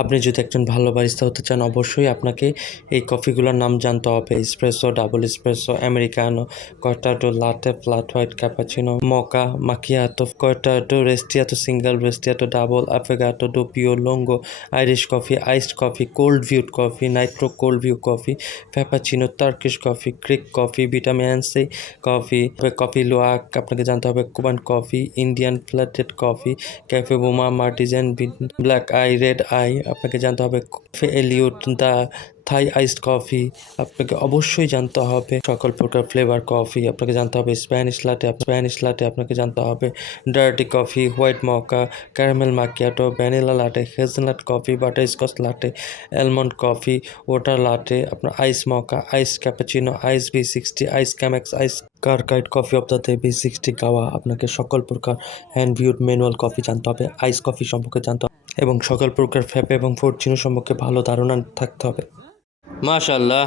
আপনি যদি একজন ভালো বারিস্তা হতে চান অবশ্যই আপনাকে এই কফিগুলোর নাম জানতে হবে। Espresso, double espresso, Americano, cortado, লাটে, flat white, cappuccino, মোকা, মাকিয়াতো, cortado, রেস্টিয়াতো, single রেস্টিয়াতো, double, আফেগাটো, ডোপিও, লঙ্গো, Irish coffee, iced coffee, cold viewed coffee, Nitro cold view coffee, ফ্যাপাচিনো, Turkish coffee, Greek coffee, vitamin C coffee, coffee লোয়াক আপনাকে জানতে হবে, কুবান কফি, ইন্ডিয়ান ফ্ল্যাটেড কফি, ক্যাফে বোমা, মার্টিজেন, black eye, red eye আপনাকে জানতে হবে, coffee Eliot, the Thai iced coffee আপনাকে অবশ্যই জানতে হবে, সকল প্রকার ফ্লেভার কফি আপনাকে জানতে হবে, স্প্যানিশ লাটে আপনাকে জানতে হবে, dirty coffee, white mocha, caramel macchiato, vanilla latte, hazelnut coffee, butterscotch latte, almond coffee, water latte, আপনার ice mocha, ice cappuccino, ice V60, ice Chemex, ice কারকাইট coffee of the day, V60 গাওয়া আপনাকে সকল প্রকার hand viewed manual coffee জানতে হবে, আইস coffee সম্পর্কে জানতে হবে এবং সকল প্রকার ফ্যাপে এবং ফোরচিনো সম্পর্কে ভালো ধারণা থাকতে হবে। মাশাআল্লাহ।